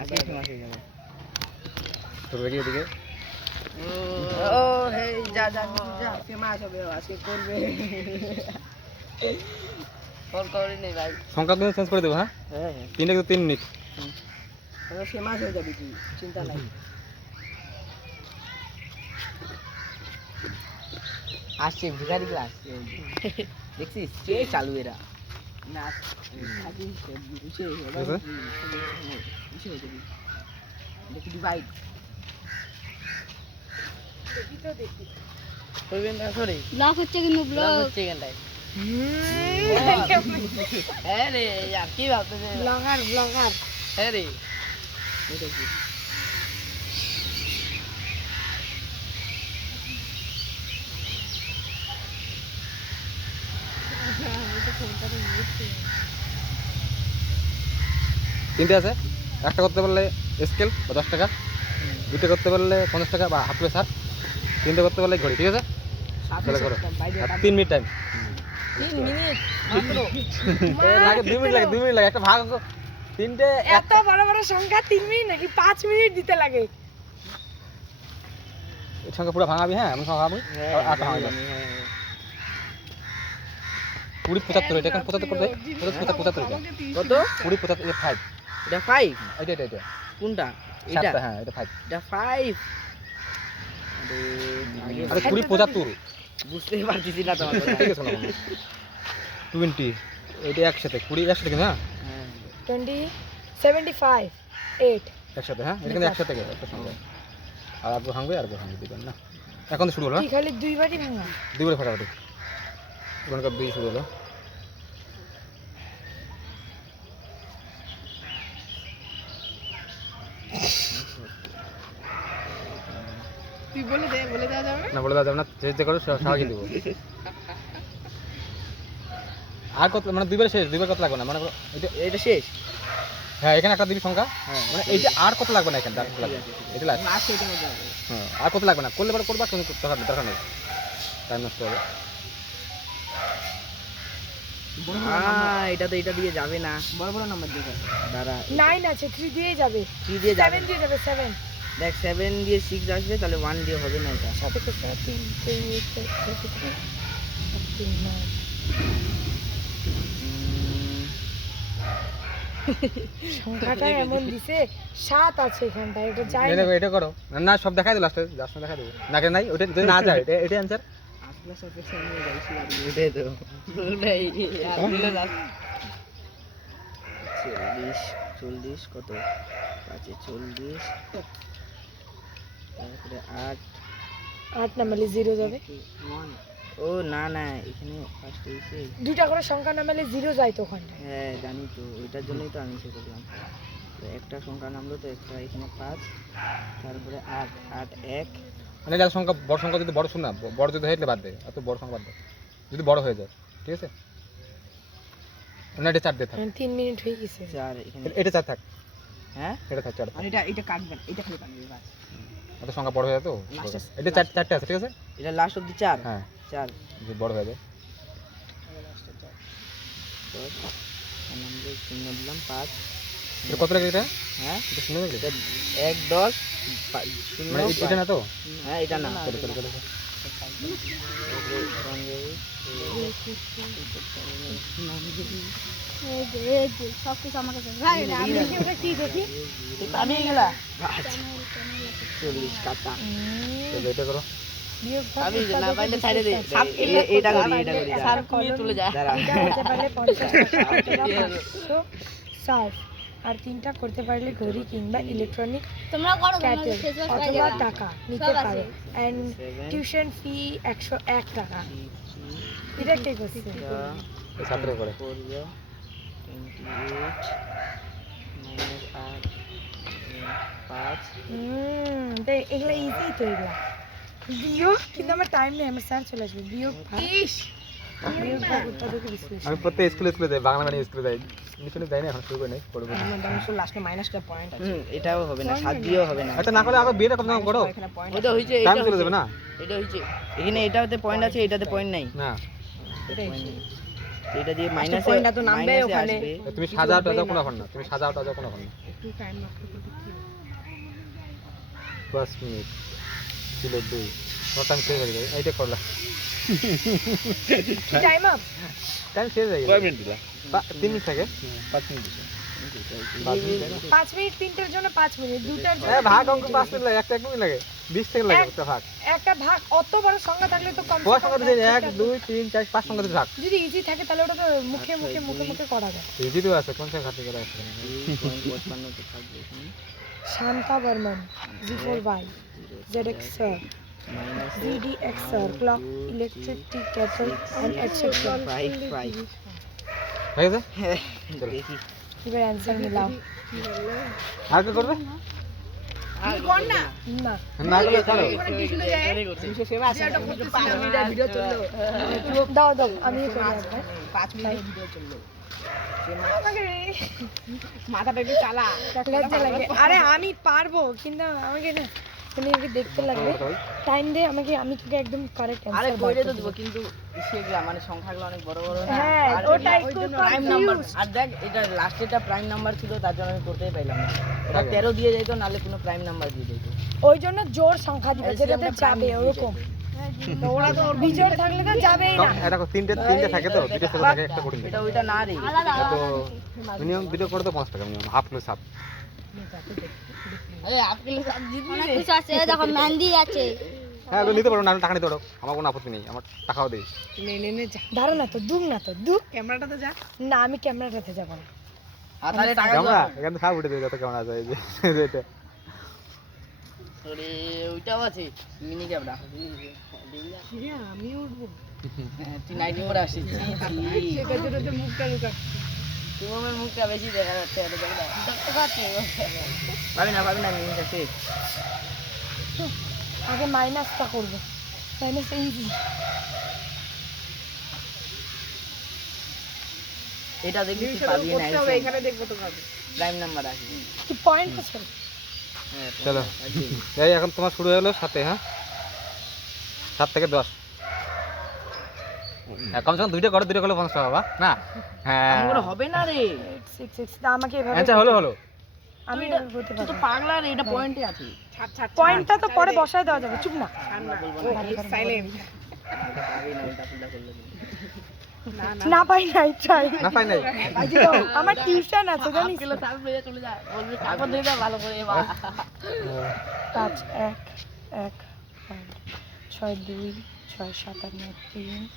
আজকে ফেমাস হয়ে যাবে। তো দেখি এদিকে ও হেই যা যা যা ফেমাস হবে আজকে করবে। ফোন করি নেই ভাই। সংখ্যা কিন্তু চেঞ্জ করে দেবো। হ্যাঁ হ্যাঁ হ্যাঁ 3 থেকে 3 মিনিট। ফেমাস হয়ে যাবে তুই, চিন্তা নাই। আসছে ভিখারি ক্লাস দেখছিস কে চালু এরা না আগে বুঝে এবার বুঝে দেখি ডিভাইড দেখি তো দেখি করবেন না সরি ব্লগ হচ্ছে কিন্তু ব্লগ হচ্ছে এখানটায় হ্যাঁ রে यार কি ভাবতেছে ব্লগার হ্যাঁ রে এটা কি তিনটে আছে, একটা করতে পারলে স্কেল বা 10 টাকা, দুটো করতে পারলে 50 টাকা বা হাফ প্রেসার, তিনটে করতে পারলে ঘড়ি। ঠিক আছে, তাহলে করো। 3 মিনিট টাইম 3 মিনিট মাত্র লাগে, 2 মিনিট লাগে, 2 মিনিট লাগে, একটা ভাগ তিনটে এত বড় বড় সংখ্যা 3 মিনিট নাকি 5 মিনিট দিতে লাগে? এর সঙ্গে পুরো ভাঙাবি। হ্যাঁ আমি ভাঙাবি, আর ভাঙাবি 20 75। এটা এখন 75 করে দেয়, 75 কত 20 75 5। এটা 5 এটা কোনটা এটা সাতটা। হ্যাঁ এটা 5। এটা 5 আরে 20 75 বুঝতেই পারতেছি না তোমার কথা ঠিক আছে না 20 এটা একসাথে 20 একসাথে কিনা। হ্যাঁ 20 75 8 একসাথে। হ্যাঁ এটা কিন্তু একসাথে গেল একটা সঙ্গে। আর আগে ভাঙবে আর ভাঙবে দিবেন না। এখন তো শুরু হলো। তুই খালি দুইবারই ভাঙা। দুইবারে ফাটাফাটি ওখানকার দুই শুরু হলো। তুই বলে দেওয়া যাবে না বলে দেওয়া যাবে না, চেষ্টা করো সাহায্য দিব। আর কত মানে দুইবার শেষ, দুইবার কত লাগবে না মানে এটা শেষ হ্যাঁ এখানে একটা দিবি সংখ্যা। হ্যাঁ মানে এইটা আর কত লাগবে না এখানে আর কত লাগবে এটা লাস্ট। লাস্ট এটা মধ্যে হবে হ্যাঁ আর কত লাগবে না, করলে পরে করবা, কিন্তু দরকার নেই, টাইম নষ্ট হবে। এটা তো এটা দিয়ে যাবে না, বড় বড় নাম্বার দিয়ে দাঁড়া 9 আছে 3 দিয়ে যাবে, 3 দিয়ে যাবে 7 দিয়ে যাবে 7 দেখ 7 দিয়ে 6 আসবে, তাহলে 1 দিয়ে হবে না এটা। সাথে তো 3 সংখ্যাটা এমন দিছে 7 আছে এখানটা, এটা যায় না। এটা করো না, না সব দেখাই দিও লাস্টে, লাস্টে দেখাই দেবো না কেন নাই ওটা যদি না যায় এটা অ্যানসার। আসলে সব কিছু নিয়ে যাইছি আর এটাই তো ওটাই আর দিলে না 40 কত 5 40 তারপরে 8 নামালে 0 যাবে। 1 ও না না এখানে ফার্স্ট এসে দুইটা করে সংখ্যা নামালে 0 যায় তো ওখানটা। হ্যাঁ জানি তো, ওইটার জন্যই তো আমি সে করলাম। তো একটা সংখ্যা নামলো তো, একটা এখানে 5 তারপরে 8 8 1 মানে যার সংখ্যা বড় সংখ্যা যদি বড় শুন না, বড় যদি হয়ে বাদ দে, এত বড় সংখ্যা বাদ দে যদি বড় হয়ে যায়। ঠিক আছে না এটা 4 দিয়ে থাক। 3 মিনিট হয়ে গেছে। 4 এখানে এটা 4 থাক। হ্যাঁ এটা থাক 4 আর এটা কাটবেন, এটা খালি কাটবেন বাস। এত সংখ্যা বড় হয়ে যায় তো Last এটা 4টা আছে। ঠিক আছে এটা লাস্ট অবধি 4 হ্যাঁ 4 যদি বড় হয়ে যায়। নাম্বার চিহ্ন দিলাম 5 এটা কত লাগে এটা? হ্যাঁ এটা শুনে দেখলে 1 10 মানে এটা না তো হ্যাঁ এটা না চলো চলো চলো সব কিছু আমার কাছে ভাই আমি ওটা কি দেখি আমি গেলা 40 কাটা এটা করো। আমি না বাইরে সাইডে দে এটা করি স্যার তুমি চলে যা এটা হতে পারলে 50 টাকা 560 আর তিনটা করতে পারলে ঘড়ি কিংবা ইলেকট্রনিক তোমরা করো ক্যাটেল অথবা টাকা নিতে সব আছে। পারো এন্ড টিউশন ফি 101 টাকা। এটা কে করছে? এই ছাত্র করে 28 মাইনাস 8 5 তাই এগুলা ইজি তো এগুলা বিয়োগ, কিন্তু আমার টাইম নেই, আমার স্যার চলে আসবে। বিয়োগ 20 বিয়োগ বা উৎপাদক বিশ্লেষণ। আমি প্রত্যেক স্কুলে যাই, বাংলা মিডিয়াম স্কুলে যাই, মিশনে যাই না, এখন শুরু করে নাই করব। লাস্টে মাইনাসটা পয়েন্ট আছে। এটাও হবে না, 7 দিয়েও হবে না। আচ্ছা না করলে আবার বিয়েটা কত করো, এখানে পয়েন্ট ওটা হইছে, টাইম এটা চলে যাবে না। এটা হইছে, এখানে এটাতে পয়েন্ট আছে, এটাতে পয়েন্ট নাই। না এটা দিয়ে মাইনাসে পয়েন্টটা তো নামবে ওখানে। তুমি সাজাও টাজাও কোনো ব্যাপার না, তুমি সাজাও টাজাও কোনো ব্যাপার না। 5 মিনিট ছিল 2 টাইম শেষ হয়ে গেছে এইটা করলা টাইম আপ টাইম শেষ হয়ে গেছে 5 মিনিট দিলা 3 মিনিট থাকে 5 মিনিট দিছে 5 মিনিট তিনটার জন্য 5 মিনিট দুটার জন্য হ্যাঁ ভাগ অঙ্ক 5 মিনিট লাগে একটা 1 মিনিট লাগে 20 সেকেন্ড লাগে একটা ভাগ একটা ভাগ অত বড় সংখ্যা থাকলে তো কম কয় সংখ্যা দিতে 1 2 3 4 5 সংখ্যা দিতে ভাগ যদি ইজি থাকে তাহলে ওটা তো মুখে করা যায় ইজি তো আছে কোন সংখ্যা খাতে করা আছে 2.55 তো থাকবে এখানে Shanta Barman G4Y ZXR minus ZDXR clock electric tea kettle and etc 5 হয়ে গেছে দেখি এবার অ্যানসার মিলাও আর কি করবে না না করলে ছাড়ো দাও আমি করি একবার। লজ্জা লাগে আরে আমি পারবো কিন্তু আমাকে না তুমি আমাকে দেখতে লাগবে টাইম দে আমি তোকে একদম কারেক্ট আরে অ্যানসার কইরে তো দেব কিন্তু সেগুলা মানে সংখ্যাগুলো অনেক বড় বড় না হ্যাঁ, আর ওটা এটা একটু প্রাইম নাম্বার confused। আর দেখ এটা লাস্টেরটা প্রাইম নাম্বার ছিল তার জন্য আমি করতেই পাইলাম না এটা 13 দিয়ে যাইতো নালে কোনো প্রাইম নাম্বার দিয়ে দিত ওই জন্য জোর সংখ্যা দিবে যেটাতে যাবে ওরকম তো ওরা তো বিজোড় থাকলে তো যাবেই না এটা তিনটে থাকে তো দুটো সেটা থাকে একটা কঠিন এটা ওইটা না রে তো মিনিমাম দুটো করে তো 5 টাকা মিনিমাম হাফ প্লাস হাফ আরে আপনি সব জিতবি রে কিছু আছে দেখো মেহেন্দি আছে হ্যাঁ তো নিতে পারো না টাকা নিতে পারো আমার কোনো আপত্তি নেই আমার টাকাও দেই দাঁড়া না তো দু ক্যামেরাটাতে যা না আমি ক্যামেরাটাতে যাব না আর তাহলে টাকা আমরা দাও এখানে সব উঠে দেবে যত কেমন আছে এই যে এটা ওরে ওইটাও আছে মিনি ক্যামেরা আমি উঠবো তুই নাইটি পরে আসছিস সেটা তো মুখটা লুকা তোমার মুখটা বেশি দেখা যাচ্ছে এটা দেখো দেখতে পাচ্ছি পাবি না মিনিটা শেষ আগে মাইনাসটা করব মাইনাস ইজি এটা দেখবি তুই পাবি না এখানে দেখবো তো পাবি প্রাইম নাম্বার আসবে কি পয়েন্ট আছে চলো এই এখন তোমার শুরু হলো 7 হ্যাঁ 7 থেকে 10 কমসে কম দুইটা করো 50 টাকা বাবা না হ্যাঁ আমার হবে না রে 6 আমাকে এভাবে আচ্ছা হলো আমি এটা করতে তুই তো পারবো পাগলা রে এটা পয়েন্টে আছে পয়েন্টটা তো পরে বসায় দেওয়া যাবে চুপ না সাইলেন্ট পাবি না উল্টা পুল্টা করলে না পাই নাই ট্রাই না পাই নাই আমার টিউশন আছে জানিস কিলো সাপ লয়ে চলে যা বলবি কাগজ দিয়ে দাও ভালো করে এবার 5 1 1 6 2 6 7 8 9 3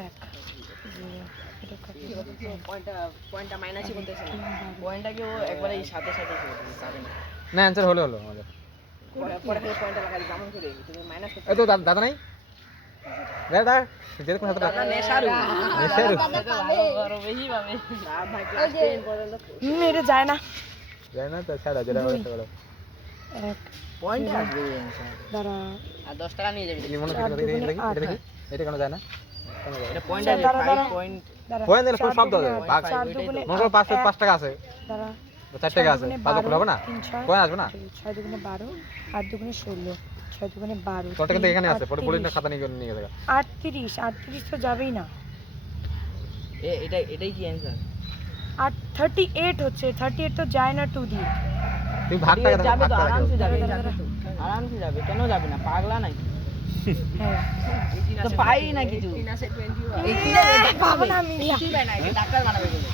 1 0 এটা কত পয়েন্টটা মাইনাসই করতেছ না পয়েন্টটাকে ও একবারে এই সাথে সাথে করে দিবে পাবে না না অ্যানসার হলো আমাদের পরে থেকে পয়েন্টটা লাগাই কেমন করে তুমি মাইনাস করতে এই তো দাদা নাই দাদা যেতে কোন হাতে দাদা নেশারু নেশারু ভালো করো বেশি পাবে সাপ ভাই ক্লাস 10 পর্যন্ত এটা যায় না জানি না তো ছাড়া যেটা বলতে বলো এক পয়েন্ট আসবে অ্যানসার দাঁড়া আর 10 টাকা নিয়ে যাবি কি মনে হয় এটা দেখি এটা কেন যায় না কেন যায় এটা পয়েন্ট দাঁড়া, আছে দাঁড়া। 5 পয়েন্ট দাঁড়া পয়েন্ট দিলে সব দাও ভাগ 4 দুগুণে মনে করো 5 টাকা আছে দাঁড়া 4 টাকা আছে 5 করে হবে না 3 কয় আসবে না 6 দুগুণে 12 8 দুগুণে 16 6 দুগুণে 12 তোর টাকা এখানে আছে পরে বলিস না খাতা নিয়ে গেছে 38 তো যাবেই না এটাই কি অ্যানসার 38 হচ্ছে 38 তো যায় না 2 দিয়ে তুমি ভাগ টাকা দাও যাবে তো ভাগ আরামসে যাবে দাঁড়া। আরামসে যাবে কেন যাবে না পাগলা নাকি হ্যাঁ তো পাই না কিছু এই কি পাবো না আমি কিছুই পাই না এটা ডাক্তার বানাবে বলে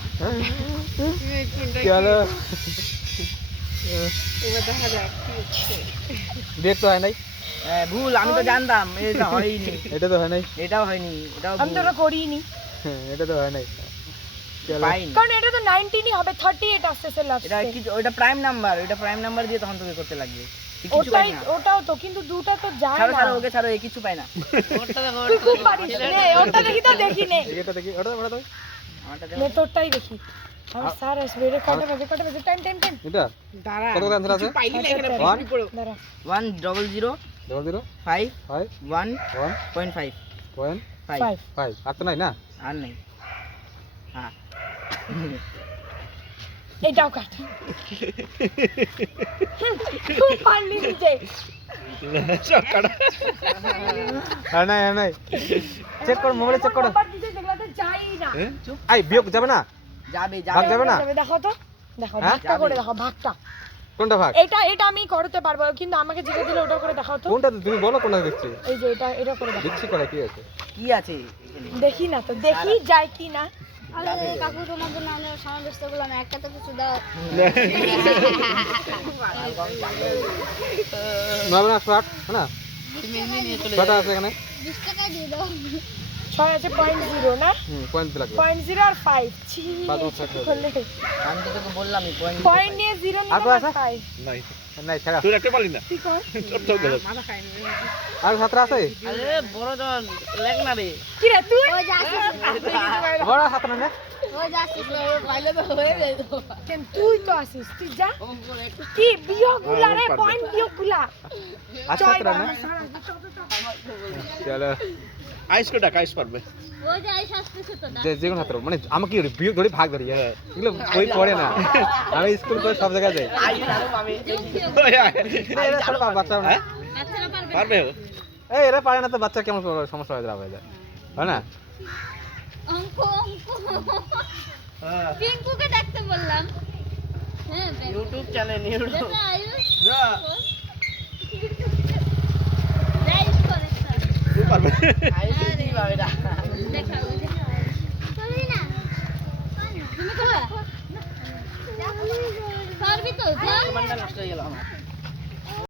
কি হলো বিয়ে তো হয় নাই ভুল আমি তো জানতাম এটা হয়নি এটা তো হয় নাই এটাও হয়নি এটাও আমি তো ওটা করিনি এটা তো হয় নাই কি হলো পাইনি কারণ এটা তো 19ই হবে 38 আসছে লাস্ট এটা কি ওটা প্রাইম নাম্বার দিয়ে তখন তোকে করতে লাগবে তুই কিছু পাই না ওটাও তো কিন্তু দুটা তো যায় ছাড়ো না ছাড়ো ওকে ছাড়ো এ কিছু পাই না তুই খুব পারিস নে ওটা দেখি তো দেখি নে এটা দেখি ওটা তো আমারটা নে তোরটাই দেখি আমার স্যার আসবে রে কটা বাজে টাইম এটা দাঁড়া কত অ্যানসার আছে পাইলি না এখানে দাঁড়া 100 00 5 5 1.5 1 5 5 আর তো নাই না আর নেই হ্যাঁ এটাও কাট খুব পারলি নিজে আর নাই চেক করো মোবাইলে চেক করো নাম্বার দিতে দেখলাতে যাই না আই বিয়োগ যাবে না যাবে ভাগ যাবে না দেখো তো দেখো হ্যাঁ? ভাগটা করে দেখো ভাগটা। কোনটা ভাগ? এটা আমি করতে পারবো কিন্তু আমাকে যেটা দিলে ওটা করে দেখাও তো। কোনটা তুমি বলো কোনটা দেখছি? এই যে এটা করে দেখাও। দেখছি করে কি আছে? কি আছে এখানে? দেখি না তো, দেখি যায় কি না। আরে কাকু তোমার জন্য আমি সময় ব্যস্ত করলাম, একটা তো কিছু দাও। নবে না শর্ট না? তুমি এমনি নিয়ে চলে শর্ট আছে এখানে? 20 টাকা দিয়ে দাও। 6 আছে 0.0 না? পয়েন্ট লাগবে। 0.0 আর 5 ছি পাঁচ বছর থাকতে হবে। করলে আমি তো তোকে বললামই পয়েন্ট পয়েন্ট নিয়ে 0 আর নিলে কত আছে? 5 নাই ছাড়া। তুই কর। আর 17 আছে? আরে বড় জন লেখ না রে কি রে তুই? ওই যাচ্ছিস, বড় 17 না? ওই যাচ্ছিস। পাইলে তো হয়ে যেত কেন তুই তো আসিস, তুই যা। কি বিয়োগগুলা রে, পয়েন্ট বিয়োগগুলা। আর 17 না? চলো আইস কো টাকা আইস পারবে ওই যে আইস আসতেছে তো না। যে কোনো ছাত্র মানে আমাকে কি বিয়োগ ধরে ভাগ ধরি এগুলো বই পড়ে না। আমি স্কুল করে সব জায়গায় যাই। আই আরো পাবে এরা ছোট বাচ্চা না। বাচ্চারা পারবে। পারবে এই এরা পারে না তো বাচ্চা কেমন সমস্যা হয়ে যায় হয় না? অঙ্ক পিঙ্কুকে ডাকতে বললাম। হ্যাঁ ইউটিউব চ্যানেল ইউটিউব দেখা আয়ুষ। যা রাইস করে স্যার। তুই পারবে আই দিদি পাবে না দেখা পারবি না? তুমি করবা? পারবি তো? যা। তোমারটা নষ্ট হয়ে গেল আমার